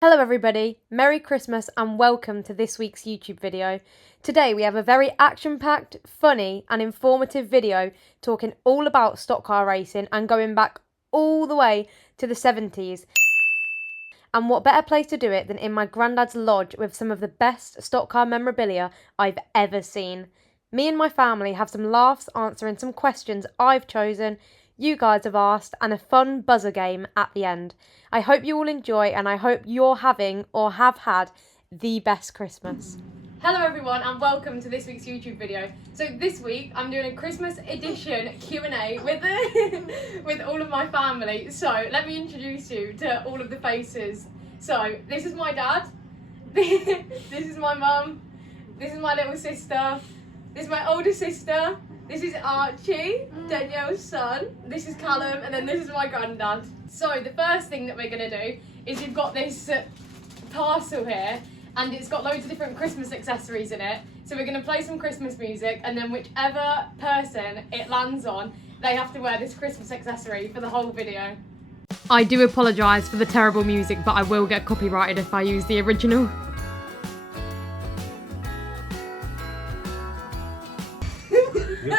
Hello everybody, Merry Christmas and welcome to this week's YouTube video. Today we have a very action-packed, funny and informative video talking all about stock car racing and going back all the way to the 70s. And what better place to do it than in my granddad's lodge with some of the best stock car memorabilia I've ever seen. Me and my family have some laughs answering some questions I've chosen, you guys have asked, and a fun buzzer game at the end. I hope you all enjoy and I hope you're having or have had the best Christmas. Hello everyone and welcome to this week's YouTube video. So this week I'm doing a Christmas edition Q&A with all of my family. So let me introduce you to all of the faces. So this is my dad, this is my mum, this is my little sister, this is my older sister, this is Archie, Danielle's son, this is Callum, and then this is my granddad. So the first thing that we're going to do is we've got this parcel here and it's got loads of different Christmas accessories in it. So we're going to play some Christmas music and then whichever person it lands on, they have to wear this Christmas accessory for the whole video. I do apologise for the terrible music, but I will get copyrighted if I use the original. You've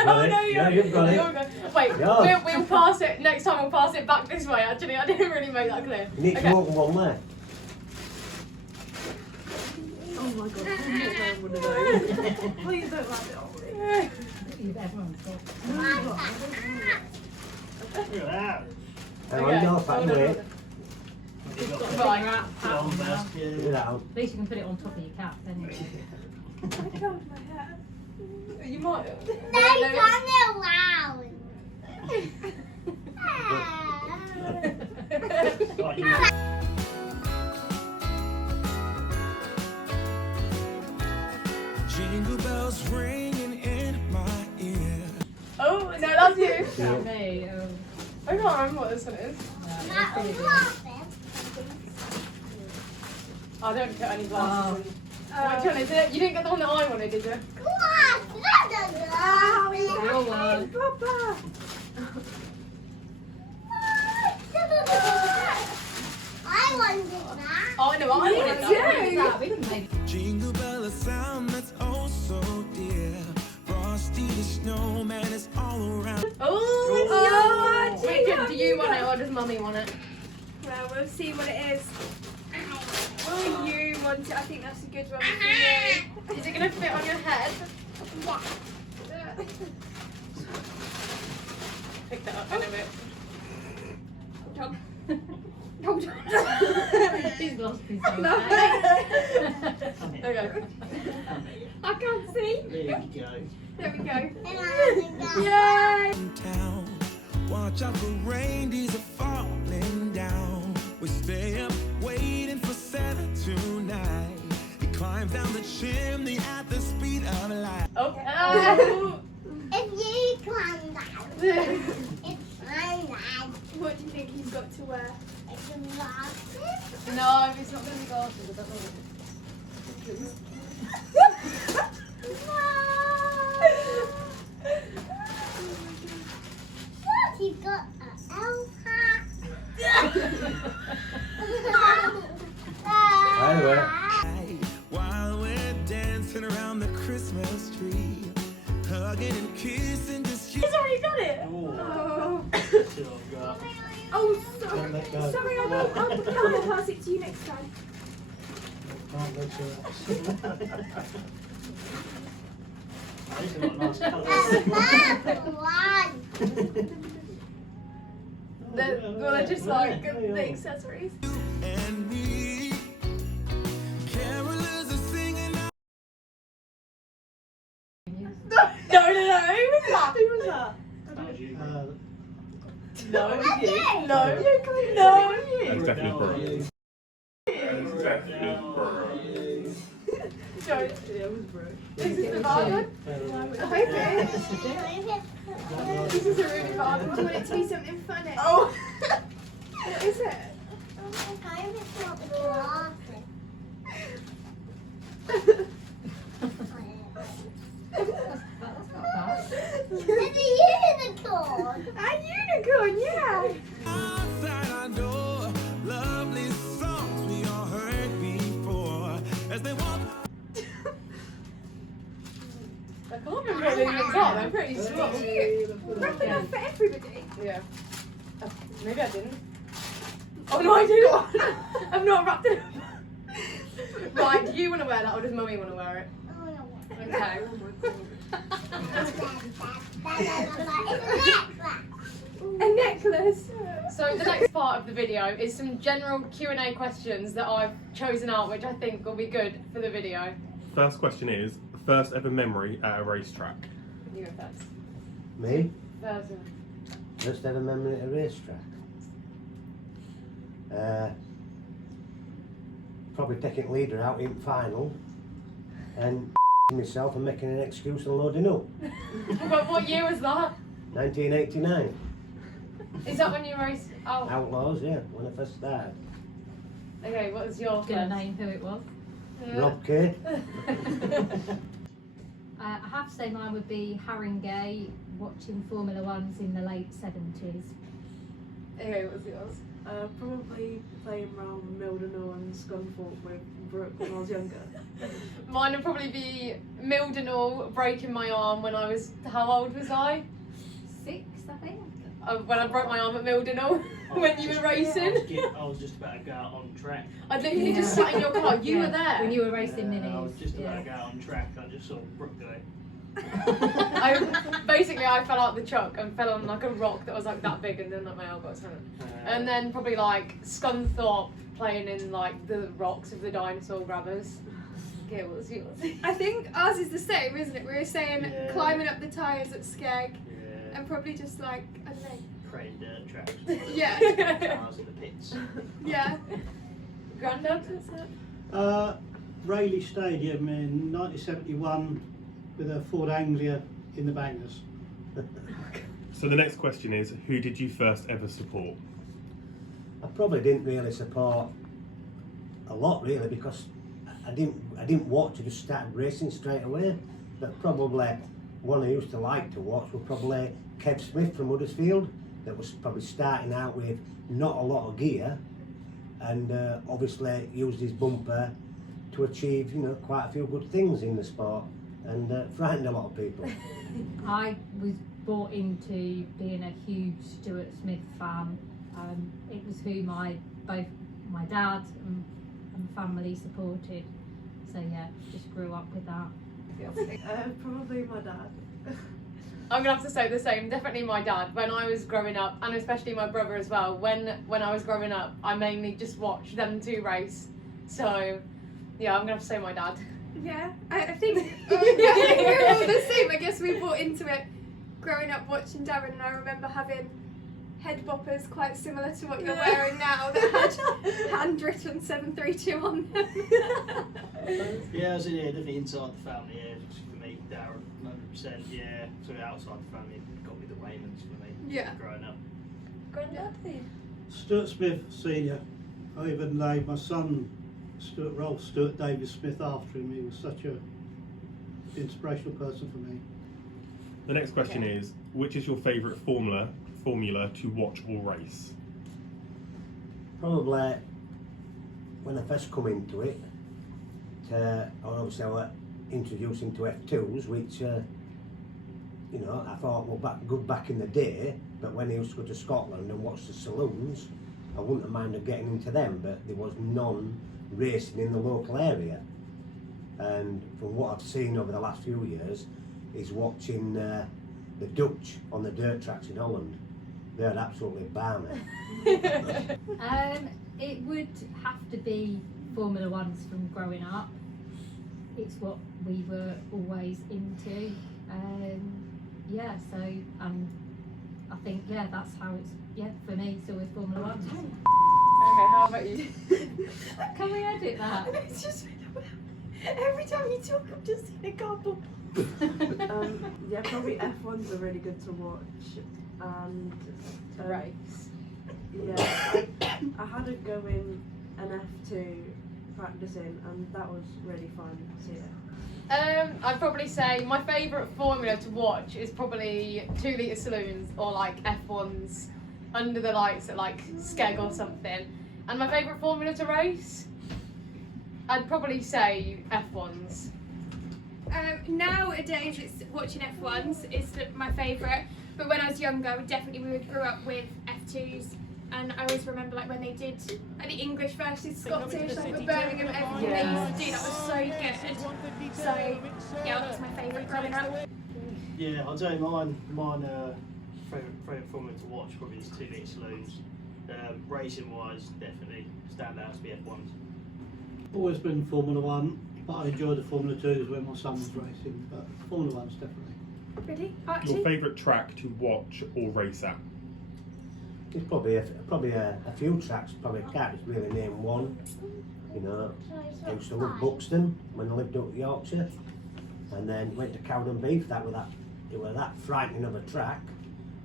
got it. Wait, Yeah. we'll pass it. Next time we'll pass it back this way, actually. I didn't really make that clear. You need to walk one there. Oh my god, I'm not wearing one of those. Please don't laugh it off me. Look at that. Hang Okay, on, you're hold fat, on, wait. hold Right. Look at that one. At least you can put it on top of your cap, then you You might. Jingle bells ringing in my ear. Oh, no, that's you. Yeah. me. I can't remember what this one is. I don't get any glasses. Which one is it? You didn't get the one that I wanted, did you? Your one. Oh, no, I wanted that. We can make Jingle bell, a sound that's oh so dear. Frosty the snowman is all around. Oh, it's yours. Which one do you want it or does Mummy want it? Well, we'll see what it is. Will you want it? I think that's a good one for you. Is it going to fit on your head? Pick that up in a bit. He's lost his Okay. I can't see. There you go. There we go. Yay! In town, watch out for reindeers are falling down. We stay up waiting for Santa tonight. He climbs down the chimney at the speed of light. Oh. If you climb down, it's fine, lad. What do you think he's got to wear? It's a glasses. No, it's not going to be glasses. I don't know. Look, he's got an elf hat. Anyway. While we're dancing around the Christmas tree, hugging and kissing just you. He's already got it. Oh, Don't oh let go. sorry, I'll pass it to you next time. Can't go to it. They're just like the accessories. And me, carolers are singing out. No. Who was that? Who was that? No. Okay. No. That's definitely Burrow. Joe, this is the bad one. I hope it is. This is a really bad Do you one. want it to be something funny? Oh. What is it? It's a unicorn. A unicorn, yeah. Outside our door, lovely songs we all heard. They're pretty small. Wrap enough for everybody. Yeah. Maybe I didn't. Oh no, I didn't. I've not wrapped it up. Right, do you want to wear that or does Mummy want to wear it? Okay. A necklace. So the next part of the video is some general Q&A questions that I've chosen out, which I think will be good for the video. First question is, first ever memory at a racetrack. You go first. Me? First one. Just ever memory at a racetrack. Probably taking leader out in final and myself and making an excuse and loading up. But what year was that? 1989. Is that when you raced out? Outlaws, yeah, when I first started. Okay, what was your Gonna first? name who it was. Rob Kay. I have to say mine would be Haringey, watching Formula Ones in the late 70s. Okay, what was yours? Probably playing around Mildenhall and Scunthorpe with Brooke when I was younger. Mine would probably be Mildenhall breaking my arm when I was, how old was I? 6, I think. When I broke my arm at Mildenhall when you were racing. I was just about to go out on track. I literally just sat in your car, you were there. When you were racing minis. I was just about to yeah. go out on track. I just saw Brooke go. I fell out the truck and fell on like a rock that was like that big and then like my elbow got something. And then probably like Scunthorpe playing in like the rocks of the dinosaur grabbers. Okay, what was yours? I think ours is the same, isn't it? We were saying Yeah. climbing up the tyres at Skeg Yeah. and probably just like, I don't know. Praying dirt tracks. Yeah. Cars in the pits. Yeah. Grandad? Rayleigh Stadium in 1971 with a Ford Anglia in the bangers. So the next question is, who did you first ever support? I probably didn't really support a lot really because I didn't watch, I just started racing straight away. But probably one I used to like to watch was probably Kev Smith from Huddersfield, that was probably starting out with not a lot of gear and obviously used his bumper to achieve, you know, quite a few good things in the sport and frightened a lot of people. I was brought into being a huge Stuart Smith fan. It was who both my dad and family supported. So yeah, just grew up with that. Probably my dad. I'm gonna have to say the same. Definitely my dad. When I was growing up, and especially my brother as well. When I was growing up, I mainly just watched them two race. So, yeah, I'm gonna have to say my dad. Yeah. I think we're all the same. I guess we bought into it growing up watching Darren, and I remember having head boppers quite similar to what you're wearing now that had handwritten 732 on them. Yeah, I was definitely inside the family. Yeah, just for me, Darren, 100%. Yeah, so outside the family, it got me the Waymans for me. Yeah. Growing up. Grandad? Stuart Smith Senior. I even named my son Stuart Rolf Stuart Davis Smith after him. He was such a inspirational person for me. The next question is, which is your favourite formula to watch or race? Probably when I first come into it, obviously I was introduced into F2s, which you know, I thought were good back in the day, but when I used to go to Scotland and watch the saloons, I wouldn't have minded getting into them, but there was none racing in the local area. And from what I've seen over the last few years, is watching the Dutch on the dirt tracks in Holland. They're absolutely balmy. It would have to be Formula Ones from growing up. It's what we were always into. I think that's how it's for me it's always Formula One. Okay, how about you? Can we edit that? It's just every time you talk, I'm just in a couple. Yeah, probably F1s are really good to watch. And Race. yeah, I had a go in an F2 practicing, and that was really fun to see it. I'd probably say my favourite formula to watch is probably 2 litre saloons or like F1s under the lights at like Skeg or something. And my favourite formula to race, I'd probably say F1s. Nowadays, it's watching F1s is my favourite. But when I was younger, we grew up with F2s. And I always remember like when they did like the English versus Scottish, like with Birmingham, everything they used to do, that was so good. So yeah, that's my favourite growing up. Yeah, I'd say mine favourite formula to watch probably is 2 litre saloons. Racing wise, definitely stand out to be F1s. Always been Formula 1, but I enjoyed the Formula 2s when my son was racing, but Formula 1's definitely. Ready? Your Archie? favourite track to watch or race at? There's probably a few tracks, probably can't really name one. You know, I used to love Buxton when I lived up Yorkshire, and then went to Cowden Beef. It was that frightening of a track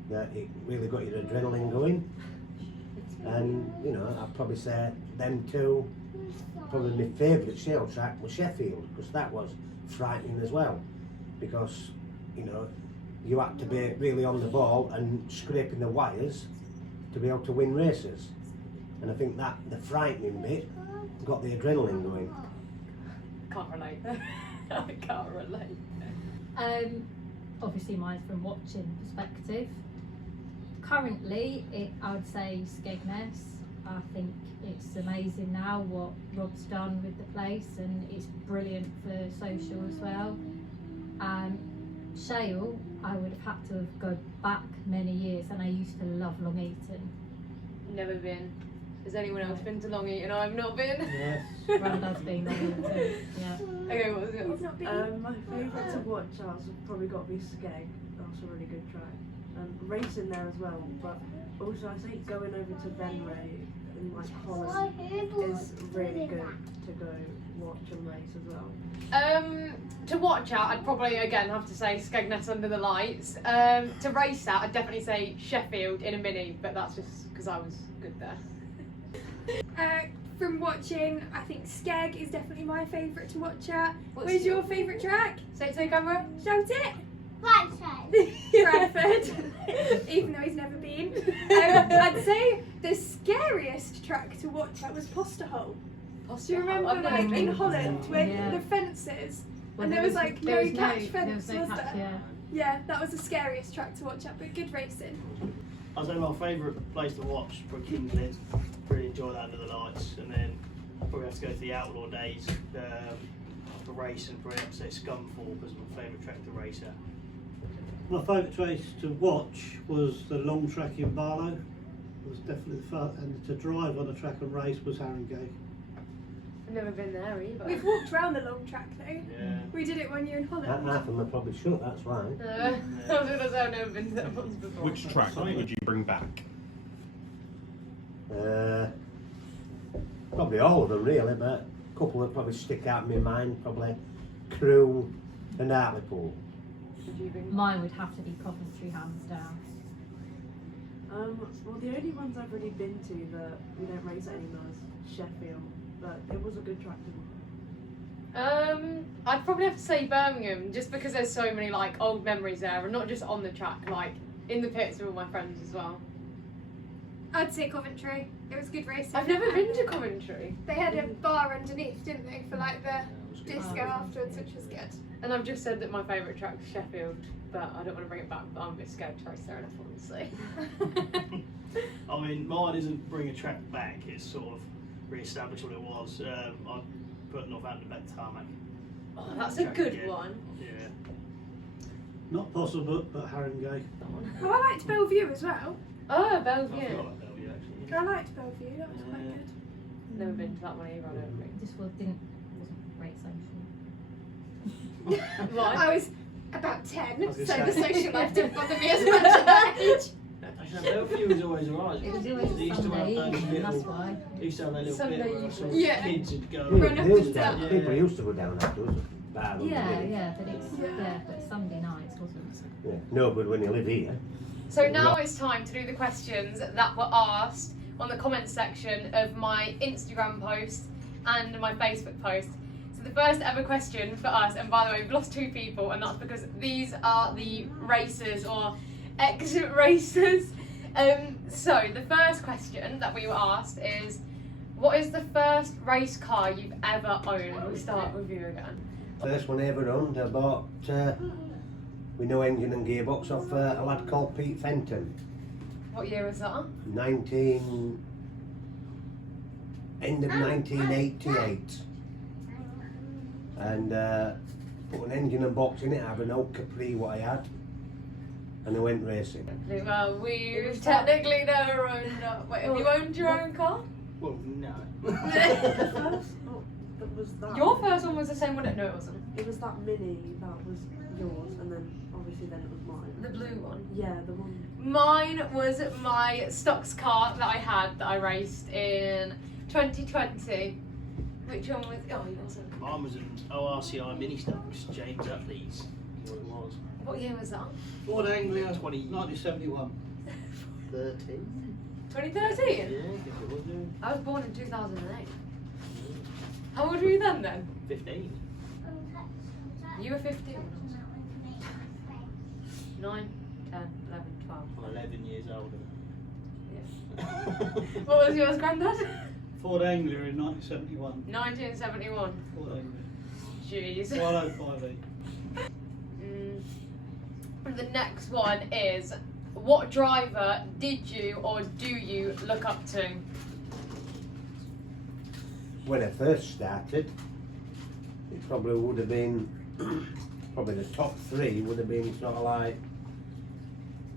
that it really got your adrenaline going. And you know, I'd probably say them two. Probably my favourite sale track was Sheffield, because that was frightening as well, because you know you had to be really on the ball and scraping the wires to be able to win races, and I think that the frightening bit got the adrenaline going. Can't relate. I can't relate. Obviously mine's from watching perspective. Currently, I would say Skegness. I think it's amazing now what Rob's done with the place, and it's brilliant for social as well. Shale, I would have had to go back many years, and I used to love Long Eaton. Never been. Has anyone else been to Long Eaton? I've not been. Yes. Grandad's been Long Eaton. Yeah. Okay, what was it? You've not been? My favourite to watch has probably got to be Skeg. That's a really good track. Racing there as well, but also I think going over to Benray in like Holland is really good to go watch and race as well. To watch at, I'd probably again have to say Skegness under the lights. To race at, I'd definitely say Sheffield in a mini, but that's just because I was good there. From watching, I think Skeg is definitely my favourite to watch at. What's Where's your favourite track? Say it to the camera. Shout it! Bradford. Bradford, even though he's never been. I'd say the scariest track to watch at was Posterhole. Do you remember, I've never like been. in Holland, where Yeah. the fences, Well, and there was like no catch fence, there was no was catch, there? yeah. Yeah, that was the scariest track to watch at, but good racing. I'd say my favourite place to watch for King's Lynn. Really enjoy that under the lights, and then I'd probably have to go to the Outlaw Days for racing. Probably have to say Scunthorpe as my favourite track to race at. My favourite race to watch was the long track in Barlow. It was definitely the fun, and to drive on a track and race was Haringey. I've never been there either. We've walked around the long track though. Yeah. We did it one year in Holland. Half of them are probably shut, that's why. I was gonna say I've never been to that once before. Which track would you bring back? Probably all of them really, but a couple that probably stick out in my mind, probably Crewe and Hartlepool. Would you bring Mine would have to be Coventry, hands down. Well, the only ones I've really been to that we don't race anymore is Sheffield, but it was a good track to watch. I'd probably have to say Birmingham, just because there's so many like old memories there, and not just on the track, like in the pits with all my friends as well. I'd say Coventry. It was good racing. I've never been to Coventry, They had a bar underneath, didn't they, for like the disco afterwards, which was good. and I've just said that my favourite track is Sheffield, but I don't want to bring it back. But I'm a bit scared to race there enough, honestly. I mean, mine isn't bring a track back, it's sort of re-establish what it was. I'd put Northampton back to tarmac. Oh, that's a Track good again. one. Yeah. Not possible, but Haringey. Oh, I liked Bellevue as well. Oh, I Bellevue. forgot about Bellevue actually. I liked Bellevue, that was quite Yeah. good. Never been to that one either. I don't think. This wasn't great social. Why? I was about 10, I was so gonna the say. social life didn't bother me as much at that age. Actually, Bellevue was always alright. It was always They used to have Sunday those evening, that's little, why. they used to have that little Sunday bit where evening. sort of Yeah. kids would go. Run up and down. Yeah. People used to go down afterwards. Bar on Yeah, the day. yeah, but it's Yeah. but Sunday nights wasn't. Yeah. No good when you live here. So now it's time to do the questions that were asked on the comments section of my Instagram post and my Facebook post. So the first ever question for us, and by the way, we've lost 2 people, and that's because these are the racers or ex-racers. So the first question that we were asked is, what is the first race car you've ever owned? We'll start with you again. First one I ever owned, I bought with no engine and gearbox off a lad called Pete Fenton. What year was that? End of 1988. And put an engine and box in it, I have an old Capri what I had. And I went racing. Well, we've technically never owned that. Wait, have you owned your own car? Well, no. The first, that was that. Your first one was the same one? No, it wasn't. It was that Mini that was yours, and then obviously then it was mine. The blue one? Yeah, the one. Mine was my stocks car that I had that I raced in 2020. Which one was? Oh, you wasn't. Mine was an ORCI Mini Stocks, James Utley's. What it was. What year was that? Ford Anglia, 13. 1971. 2013? Yeah, I guess it was, yeah. I was born in 2008. How old were you then? 15. You were 15. 9, 10, 11, 12. I'm 11 years older. Yeah. What was yours, Grandad? Ford Anglia in 1971. 1971. Ford Anglia. Jeez. 105E. The next one is, what driver did you or do you look up to? When I first started, it probably would have been, probably the top three would have been sort of like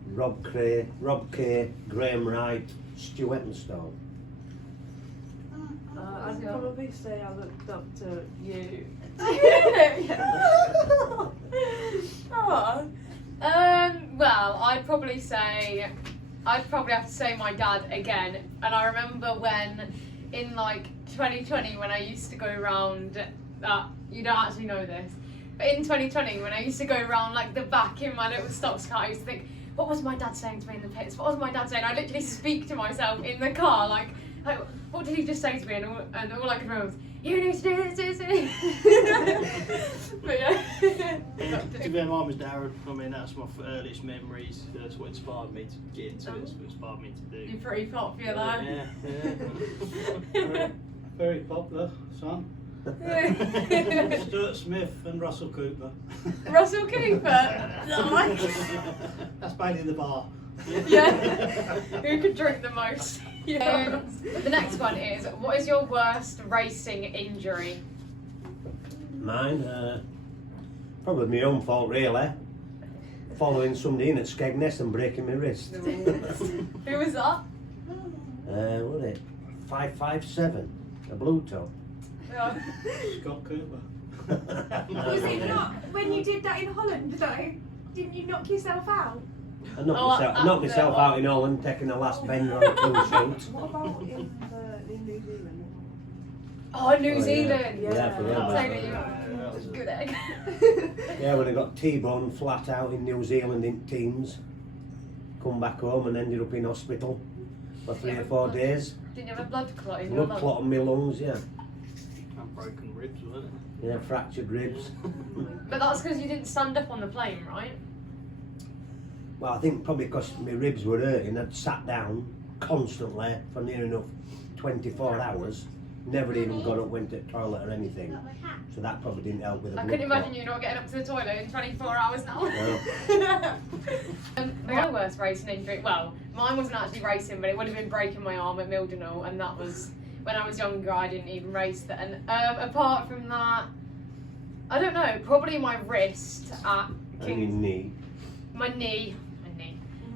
Rob Kay, Graham Wright, Stu Ettenstone. I'd probably say I looked up to you. Oh. Well, I'd probably have to say my dad again. And I remember when, in like 2020, when I used to go around, you don't actually know this, but in 2020, when I used to go around like the back in my little stocks car, I used to think, what was my dad saying to me in the pits? What was my dad saying? I literally speak to myself in the car, like what did he just say to me? And all I could remember was, you need to do this. But yeah. To be fair, mine was Darren. I mean, that's my earliest memories. That's what inspired me to get into it. That's what inspired me to do. You're pretty popular. Yeah. Very popular, son. Stuart Smith and Russell Cooper. Russell Cooper. That's mainly the bar. Yeah. Who could drink the most? Yeah. The next one is, what is your worst racing injury? Mine, probably my own fault really. Following somebody in at Skegness and breaking my wrist. Who was that? What was it? 557, a blue toe. Yeah. Scott Cooper. Was it not when you did that in Holland though? Didn't you knock yourself out? I knocked myself out in Holland, taking the last bend on a tool shoot. What about in New Zealand? Oh, New Oh, yeah. Zealand. Yeah, I forgot about Taylor, that. you was a good egg. Yeah, when I got T-bone flat out in New Zealand in teams, come back home and ended up in hospital for 3 or 4 days. Didn't you have a blood clot in your Blood lung? clot on my lungs, yeah. And broken ribs, wasn't it? Yeah, fractured ribs. But that's because you didn't stand up on the plane, right? Well, I think probably because my ribs were hurting, I'd sat down constantly for near enough 24 hours. Never even got up, went to the toilet or anything. So that probably didn't help with the I blood couldn't imagine clot. you not getting up to the toilet in 24 hours now. No. My worst racing injury, well, mine wasn't actually racing, but it would have been breaking my arm at Mildenhall, and that was when I was younger. I didn't even race then. Apart from that, I don't know, probably my wrist at And your knee. my knee,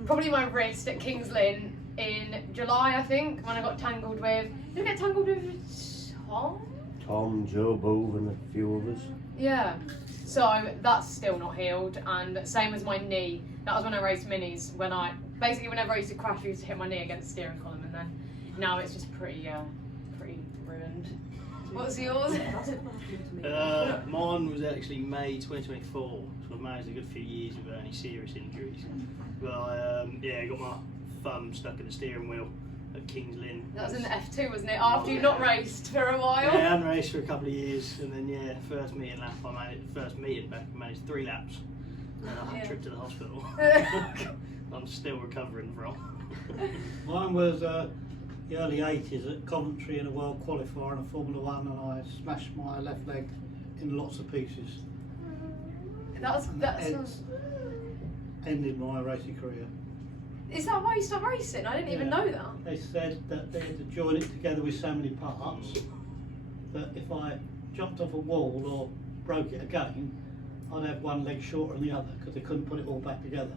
probably my wrist at King's Lynn in July, I think, when I got tangled with, did I get tangled with Tom? Tom, Joe Bove and a few others. Yeah, so that's still not healed, and same as my knee. That was when I raced minis. Basically whenever I used to crash, I used to hit my knee against the steering column, and then now it's just pretty ruined. What's yours? Mine was actually May 2024, so I've managed a good few years without any serious injuries. But I got my thumb stuck in the steering wheel at King's Lynn. That was in the F2, wasn't it? After you not raced for a while. Yeah, I hadn't raced for a couple of years, and then first meeting back, I managed 3 laps, and a trip to the hospital. I'm still recovering from. Mine was the early 80s at Coventry in a world qualifier in a Formula 1, and I smashed my left leg in lots of pieces. That's Hence, ended my racing career. Is that why you stopped racing? I didn't even know that. They said that they had to join it together with so many parts that if I jumped off a wall or broke it again, I'd have one leg shorter than the other because they couldn't put it all back together.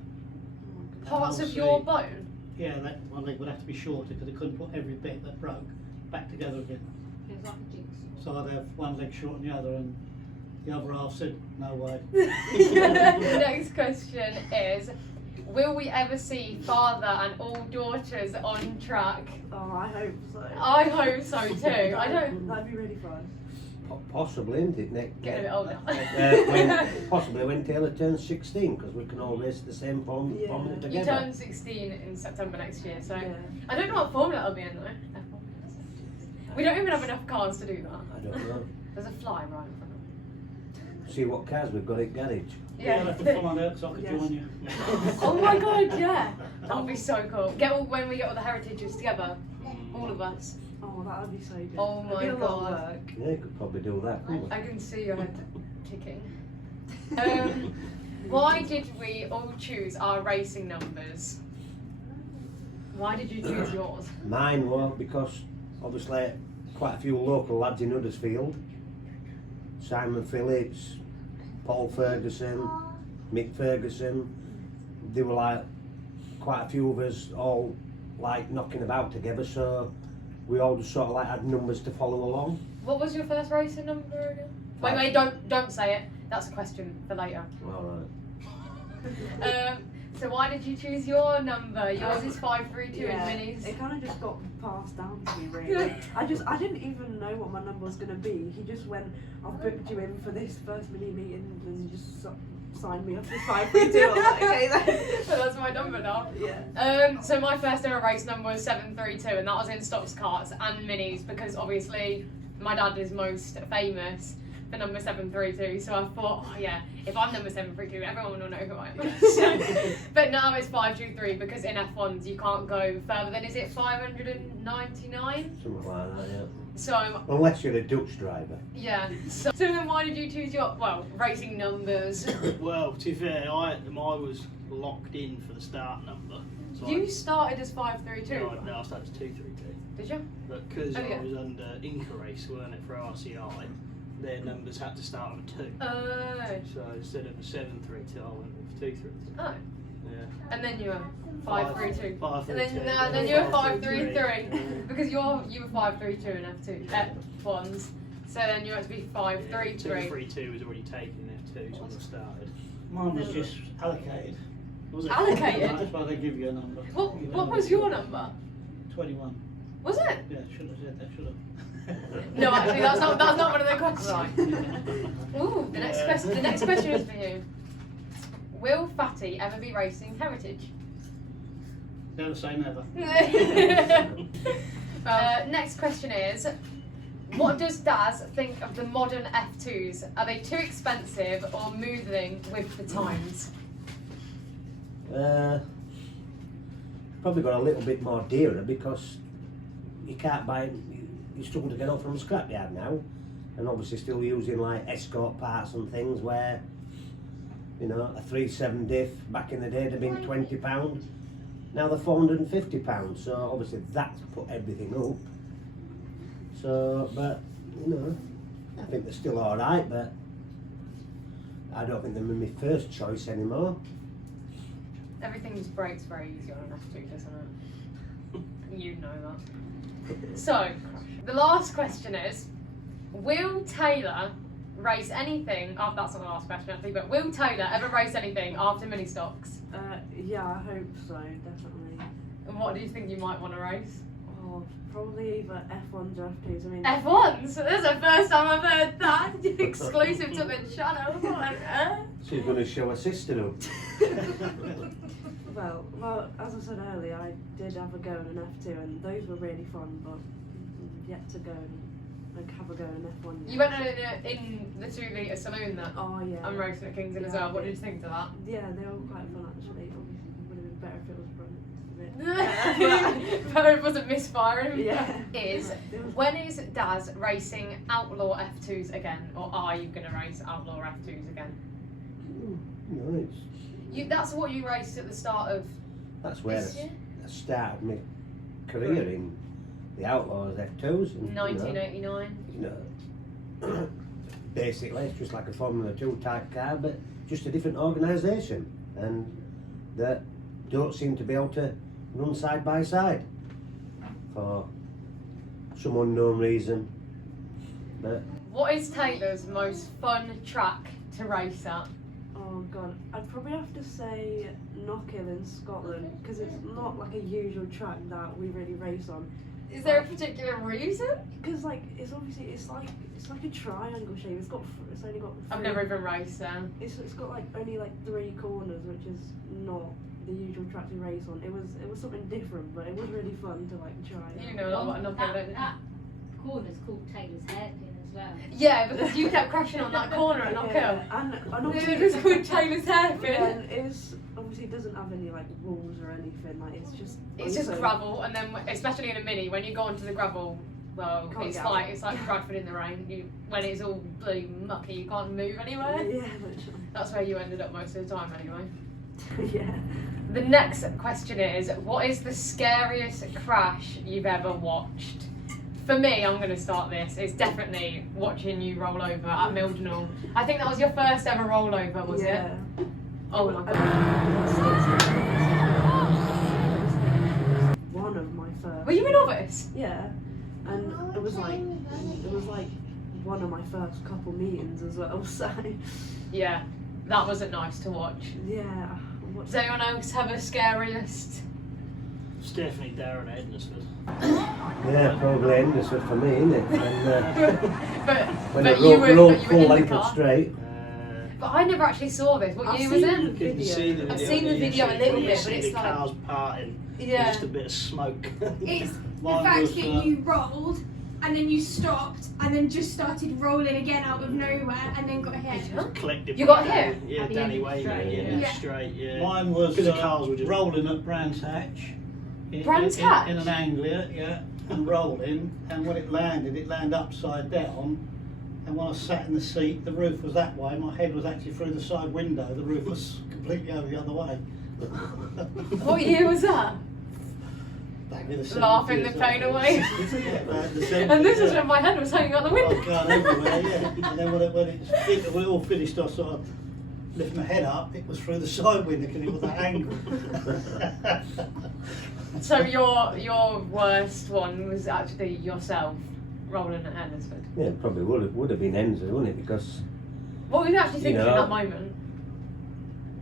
Parts of Obviously, your bone? Yeah, that one leg would have to be shorter because they couldn't put every bit that broke back together again. It's like a jigsaw. So I'd have one leg shorter than the other, and the other half said, no way. The next question is, will we ever see father and all daughters on track? Oh, I hope so. I hope so too. I don't. That'd be really fun. Possibly, isn't it, Nick? Getting a bit older. Possibly when Taylor turns 16, because we can all race the same formula Yeah. together. You turn 16 in September next year, so Yeah. I don't know what formula it'll be in though. We don't even have enough cars to do that. I don't know. There's a fly right in front of us. See what cars we've got at garage. Yeah, I'll have to find out so I could Yes. join you. Oh my god, yeah. That would be so cool. When we get all the heritages together, all of us. Oh, that would be so good. Oh It'd be my a lot of God. work. Yeah, you could probably do that, couldn't we? I can see your head kicking. Why did we all choose our racing numbers? Why did you choose yours? Mine were because obviously quite a few local lads in Huddersfield. Simon Phillips, Paul Ferguson, Mick Ferguson. They were like quite a few of us all like knocking about together, so we all just sort of like had numbers to follow along. What was your first racing number again? Wait, don't say it. That's a question for later. All right. So why did you choose your number? Yours is 532 Yeah, in minis. it kind of just got passed down to me really. I didn't even know what my number was going to be. He just went, I've booked you in for this first mini meeting, and just signed me up for 532. I was like, okay then. So that's my number now. Yeah. So my first ever race number was 732, and that was in stocks, carts and minis, because obviously my dad is most famous for number 732, so I thought, oh yeah, if I'm number 732, everyone will know who I am. So, but now it's 523 because in F1s you can't go further than, is it 599? Something like that, yeah. So Unless you're a Dutch driver. yeah. So then why did you choose your, well, racing numbers? Well, to be fair, I was locked in for the start number. So You started as 532. No, I started as 232. Did you? But because Oh, yeah. I was under Inca race, weren't it, for RCI, their numbers had to start with 2. Oh. So instead of a 732, I went with 232. Oh. Yeah. And then you were 532. 532. And then you were 533 because you were 532 in F1s. So then you had to be 533. 232 was already taken in F2 when I started. Mine was just allocated. Was it? Allocated? That's why they give you a number. What was your number? 21. Was it? Yeah, should have said that, should have. No, actually, that's not one of the questions. Ooh, the next question is for you. Will Fatty ever be racing Heritage? Never say never. Next question is, what does Daz think of the modern F2s? Are they too expensive or moving with the times? Probably got a little bit more dearer because you can't buy, you struggle to get up from a scrapyard now, and obviously still using like escort parts and things where, you know, a 3.7 diff back in the day would have been £20, now they're £450, so obviously that's put everything up. So, but, you know, I think they're still alright, but I don't think they're my first choice anymore. Everything just breaks very easy on an F2, doesn't it? You know that. So, the last question is, will Taylor race anything, oh, that's not the last question actually, but will Taylor ever race anything after mini stocks? Yeah, I hope so, definitely. And what do you think you might want to race? Oh, probably either F1s or F2s. I mean, F1s? This is the first time I've heard that. Exclusive to the channel. She's going to show her sister up. well, as I said earlier, I did have a go in an F2, and those were really fun, but yet to go and like have a go in F1. You went in the 2 litre saloon that Oh yeah. I'm racing at Kingston as well. What did you think of that? Yeah, they were quite fun actually. Obviously, it would have been better if it was front a bit. but it wasn't misfiring. Yeah. Is when is Daz racing outlaw F2s again, or are you going to race outlaw F2s again? No, it's, That's what you raced at the start of that's where this year? I started my career in the Outlaws F2s. And, 1989. You know, basically, it's just like a Formula 2 type car, but just a different organisation, and that don't seem to be able to run side by side for some unknown reason. But What is Taylor's most fun track to race at? Oh god, I'd probably have to say Knockhill in Scotland, because it's not like a usual track that we really race on. Is there a particular reason? Because like it's obviously it's like a triangle shape. It's only got. I've never even raced there. It's got like only like 3 corners, which is not the usual track we race on. It was something different, but it was really fun to like try. You know a lot about Knockhill, don't you? That corner's called Taylor's hairpin as well. Yeah, because you kept crashing on that corner at Knockhill. And It obviously was called Taylor's hairpin. yeah, and it's obviously it doesn't have any like walls or anything. Like it's just Gravel, and then especially in a mini, when you go onto the gravel, well, Can't it's get like out. it's like Bradford in the rain. When it's all bloody mucky, you can't move anywhere. Yeah, literally. That's where you ended up most of the time, anyway. Yeah. The next question is, what is the scariest crash you've ever watched? For me, I'm going to start this. It's definitely watching you roll over at Mildrenal. I think that was your first ever rollover, was it? Oh my god. One of my first. Were you a novice? Yeah, and it was like one of my first couple meetings as well. So Yeah, that wasn't nice to watch. yeah. Does anyone else have a scariest? It's definitely Darren at Ednesford. yeah, probably Endlesswood for me, isn't it? But When but it you were rolled full in the length up car. straight. But I never actually saw this. What I've year was seen it? the You can see the video. I've video. seen the on video a YouTube little where you bit, see but it's the like- cars parting. Yeah. Just a bit of smoke. It's the Mine fact was, that you rolled and then you stopped and then just started rolling again out of nowhere and then got hit. Collective. You got by hit? Yeah, At the Danny end, Wayne. straight, Yeah, yeah. straight. Yeah. Mine was Because the cars were just rolling at Brands Hatch. Brands Hatch? In an Anglia, yeah, and rolling, and when it landed upside down. And when I sat in the seat, the roof was that way. My head was actually through the side window. The roof was completely over the other way. What year was that? Back in the Laughing the 70s, pain that away. was. Yeah, back in the 70s, And this is yeah. when my head was hanging out the I window. was going everywhere, yeah. And then when it all finished, I sort of lifted my head up. It was through the side window because it was that angle. So your worst one was actually yourself rolling at Ennisford. Yeah, it probably would have been Enzo, wouldn't it? Because What were you actually thinking know, in that moment?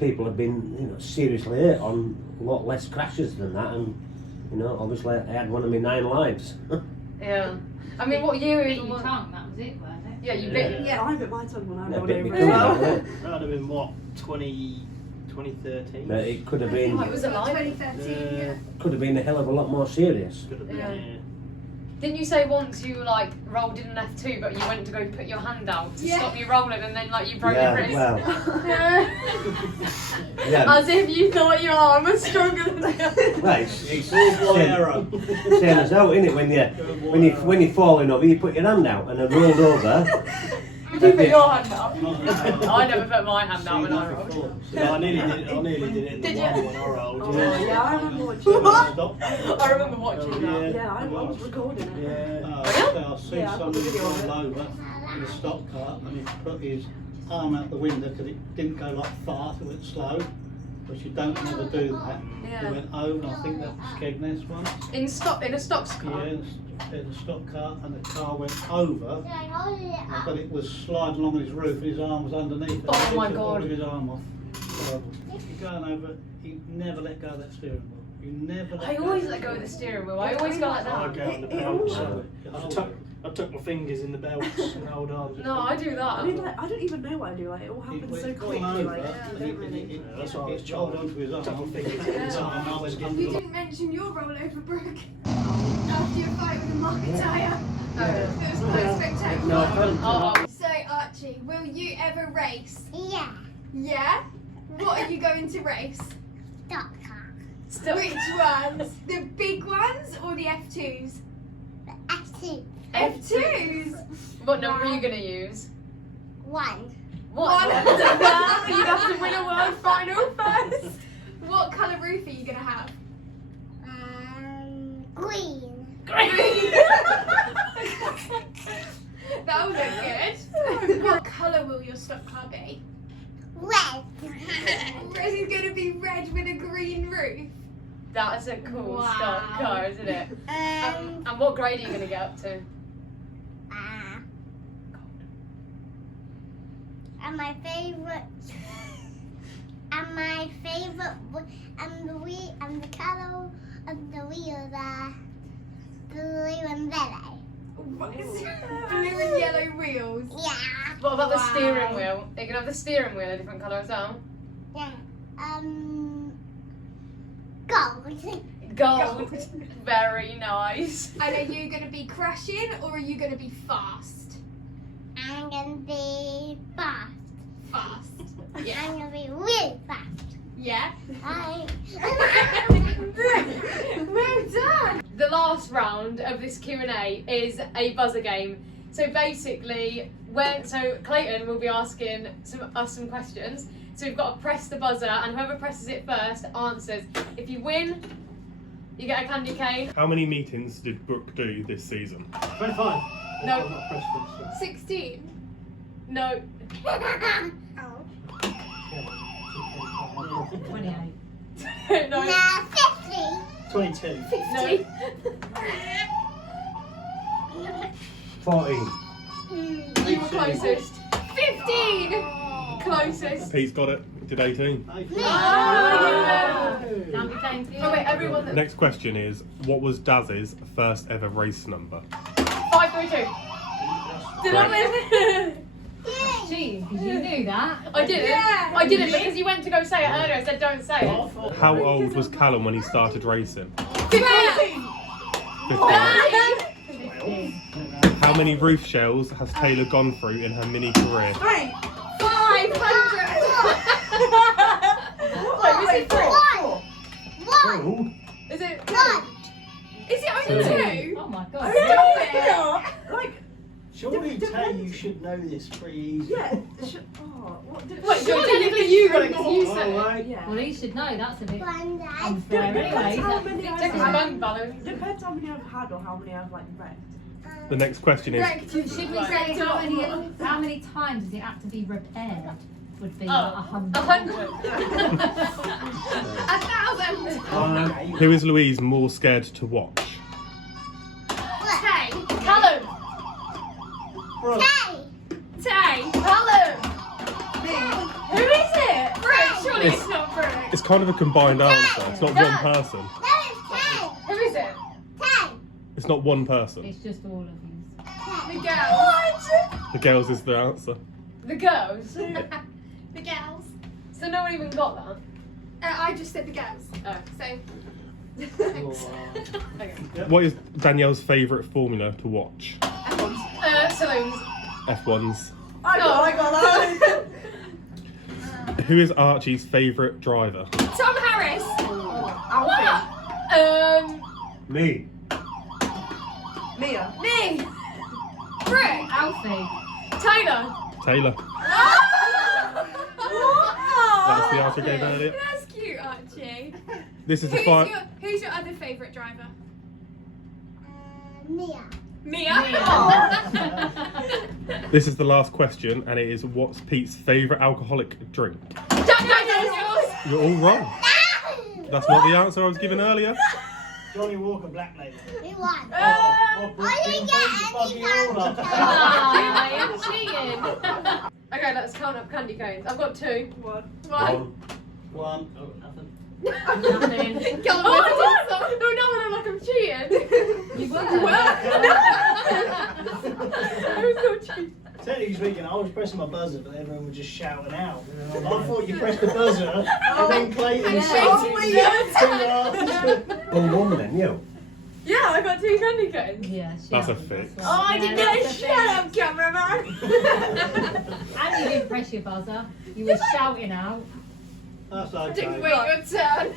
people have been, seriously hurt on a lot less crashes than that, and obviously I had one of my 9 lives. Yeah. I mean, what year Bit is your tongue, that was it, wasn't it? Yeah, you Yeah. bit. Yeah, I bit my tongue when I Yeah, rolled bit me over too, as well. yeah. That would have been what, 2013? But it could have I think been it was alive. 2013, yeah. could have been a hell of a lot more serious. Could have been, Yeah. yeah. Didn't you say once you rolled in an F2, but you went to go put your hand out to Yeah. stop you rolling, and then you broke Yeah, your wrist? well. Yeah. Yeah. As if you thought your arm was stronger than the other. Well, it's All same, arrow. same as out, isn't it? When you're falling over, you put your hand out, and I rolled over. Did you put your hand out? I never put my hand out when I rolled. No, I nearly did it in Did the you? one when I rolled. Oh, yeah, I remember watching Stop. I remember watching that. Yeah, I was recording it. Yeah. I've seen Yeah, I put the somebody video of it. roll over in a stock car and he put his arm out the window because it didn't go like fast, it went slow. But you don't never do that. Yeah. He went over, and I think that was Skegness once. In a stock car. Yeah, in a stock car, and the car went over, but it was sliding along his roof, and his arm was underneath it. Oh He my took God. all of his arm off. Horrible. You're going over, you never let go of that steering wheel. You never let I go. always let go of the steering wheel. I always go like I that. go on the It belts. all- I tuck my fingers in the belts and hold on. No, I do I mean, that. like, I don't even know what I do. Like, it all He happens went so gone quickly. over, Like, I and don't really. Yeah, that's why I was it rolled trying onto his arm. tuck my fingers in Yeah. the arm. I was We under. didn't mention your rollover, Brooke. After your fight with the market tyre. It was quite spectacular. No, I can't. Oh, So, Archie, will you ever race? Yeah. Yeah? What are you going to race? Stock car. Which ones? The big ones or the F2s? F2. F2s? What number are you going to use? 1. What? Well, you have to win a world final first. What colour roof are you going to have? Green. That will look good. What colour will your stock car be? Red. Red is going to be red with a green roof. That's a cool stock car, isn't it? Um, And what grade are you going to get up to? and my favorite. And the color of the wheels are blue and yellow. What is blue and yellow wheels? Yeah. What about the steering wheel? Are you going to have the steering wheel a different colour as well? Yeah. Gold. Gold. Very nice. And are you going to be crashing or are you going to be fast? I'm gonna be fast. Fast. I'm gonna be really fast. Yeah. Well done. The last round of this Q&A is a buzzer game. So basically, Clayton will be asking us some questions. So we've got to press the buzzer, and whoever presses it first answers. If you win, you get a candy cane. How many meetings did Brooke do this season? 25. No. I've not pressed this, 16. No. Oh. 28. No. Nah, 50. 22. No. 14. You were closest. 15. Closest. Pete's got it. Did 18. Oh, Candy cane for you. wait, everyone. The next question is, what was Daz's first ever race number? 532. Did I win? Cheating, because you knew that. I didn't. Yeah. I didn't because you went to go say it earlier. I said don't say it. How old was Callum when he started racing? 15. 15. How many roof shells has Taylor gone through in her mini career? 500. Wait, was it 4? One. Is it? One. Is it only 2? Oh my god. Stop it. Like, Surely, Tay, you should know this pretty easy. yeah. What did Wait, so technically you got it because you said it. Alright. Yeah. Well, he should know. That's a bit Grandad. unfair anyway. How many I've Technically had. bank balance. Depends how many I've had or how many I've like wrecked. The next question is, Wrecked. Should we Right. say how many times does it have to be repaired? Would be Oh, 100. 1,000. who is Louise more scared to watch? Tay. Callum. Tay. Tay. Callum. Who is it? Brooke. Surely it's not Brooke. It's kind of a combined answer. It's not one person. No, it's Tay. Who is it? Tay. It's not one person. It's just all of you. The girls. The girls is the answer. The girls. The girls. So no one even got that. I just said the girls. Oh. So. Okay. What is Danielle's favourite formula to watch? Saloons. F1s. I got that. Who is Archie's favourite driver? Tom Harris. Alfie. Me. Mia. Me. Brooke. Alfie. Taylor. Taylor. That's the answer I gave earlier. That's cute, Archie. This is the fight. Who's your other favourite driver? Mia. Mia. This is the last question, and it is, what's Pete's favourite alcoholic drink? Jack Daniels. You're all wrong. That's not the answer I was given earlier. Johnny Walker Black Label. We won. Oh, I didn't get any candy I am cheating. Okay, let's count up candy canes. I've got 2. One. One. Oh, nothing. Nothing. Go on, Oh, no, now I'm like I'm cheating. You were. I was not cheating. Technically speaking, I was pressing my buzzer, but everyone was just shouting out. I thought you pressed the buzzer, and then Clayton said Oh, woman then, you. Yeah, I got 2 candy canes. Yeah, That's a fix. Oh, I didn't Yeah, get it. that's the Shut up, cameraman. And you didn't press your buzzer. You were shouting out. That's I didn't okay. wait your turn.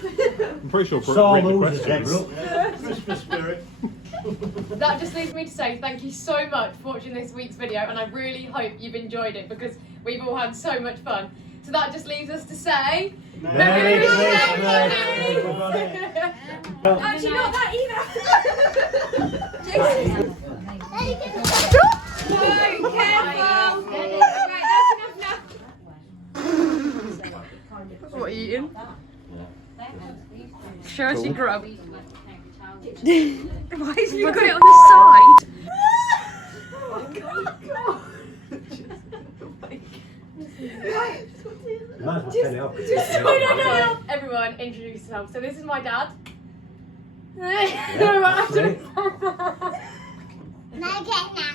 I'm pretty sure Brooke Saw read the moves, questions. Brooke. Yeah, Christmas spirit. That just leaves me to say thank you so much for watching this week's video, and I really hope you've enjoyed it because we've all had so much fun. So that just leaves us to say Merry Christmas, Christmas! everybody. Actually, not that either. Jason. No, careful. Right, that's enough now. What are you eating? Show us your grub. Why is you got it on the side? You might as well turn it off. No. Everyone, introduce yourself. So this is my dad. Yeah, that's it. Now get now.